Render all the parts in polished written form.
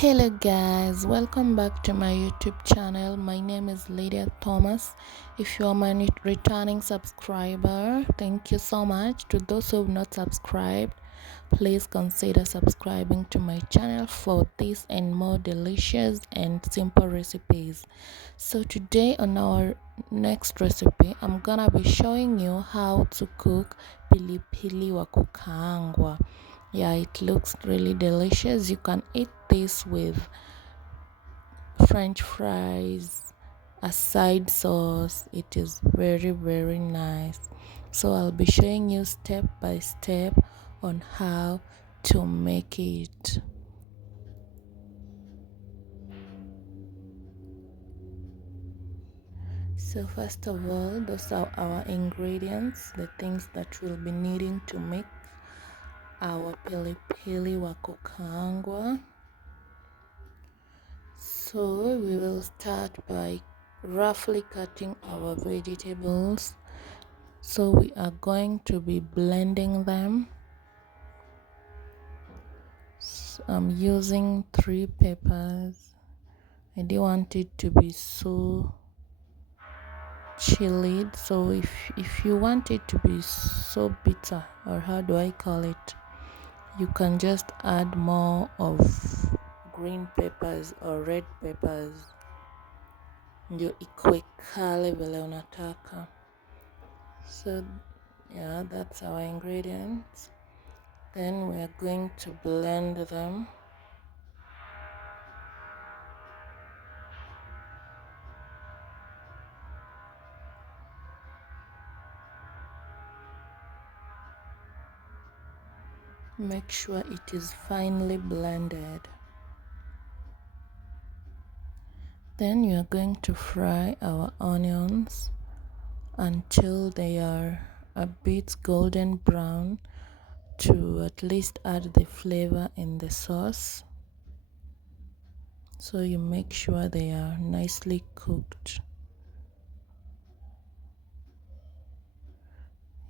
Hello guys, welcome back to my YouTube channel. My name is Lydia Thomas. If you are my returning subscriber, thank you so much. To those who have not subscribed, please consider subscribing to my channel for this and more delicious and simple recipes. So today on our next recipe, I'm gonna be showing you how to cook pilipili wa kukaangwa. Yeah, it looks really delicious. You can eat this with french fries, a side sauce. It is very nice. So I'll be showing you step by step on how to make it. So first of all, those are our ingredients, the things that we'll be needing to make our pilipili wa kukaangwa. So we will start by roughly cutting our vegetables. So we are going to be blending them. So I'm using 3 peppers. I didn't want it to be so chilled. So if you want it to be so bitter, or how do I call it, you can just add more of green peppers or red peppers, ndio ikue kali vile unataka. So yeah, that's our ingredients. Then we are going to blend them. Make sure it is finely blended. Then you are going to fry our onions until they are a bit golden brown, to at least add the flavor in the sauce. So you make sure they are nicely cooked.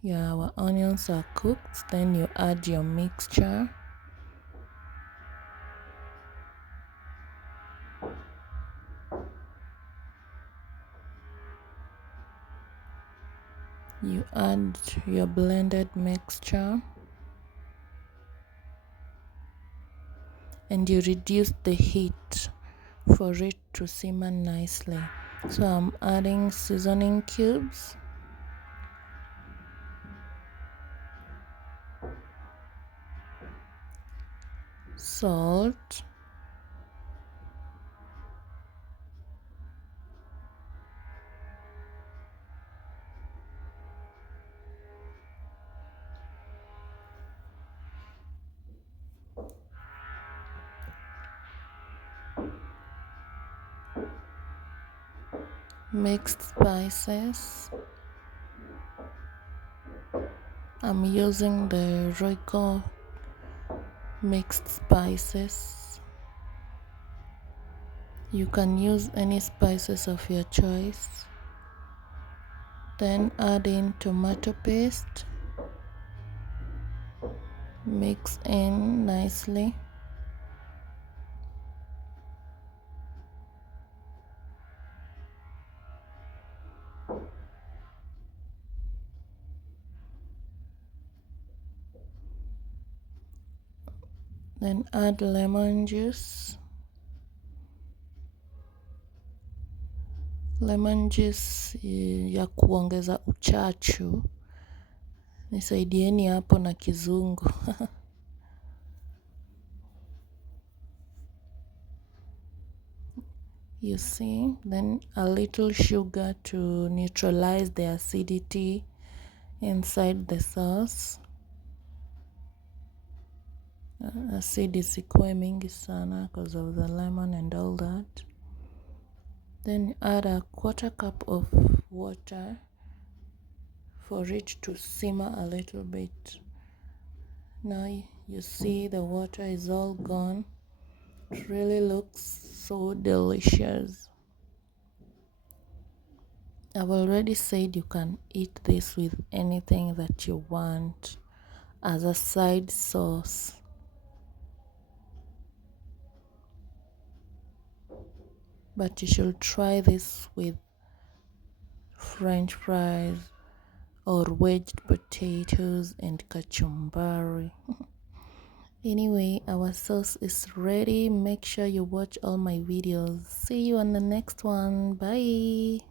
Yeah, our onions are cooked. Then you add your mixture. You add your blended mixture and you reduce the heat for it to simmer nicely. So I'm adding seasoning cubes, salt, mixed spices. I'm using the Royco mixed spices. You can use any spices of your choice. Then add in tomato paste. Mix in nicely. Then add lemon juice. Lemon juice ya kuongeza uchachu. Nisaidieni hapo na kizungu. You see, then a little sugar to neutralize the acidity inside the sauce. Acid isikuwe mingi sana because of the lemon and all that. Then add a 1/4 cup of water for it to simmer a little bit. Now you see the water is all gone. It really looks so delicious. I've already said you can eat this with anything that you want as a side sauce. but you should try this with french fries or wedged potatoes and kachumbari. Anyway, our sauce is ready. Make sure you watch all my videos. See you on the next one. Bye.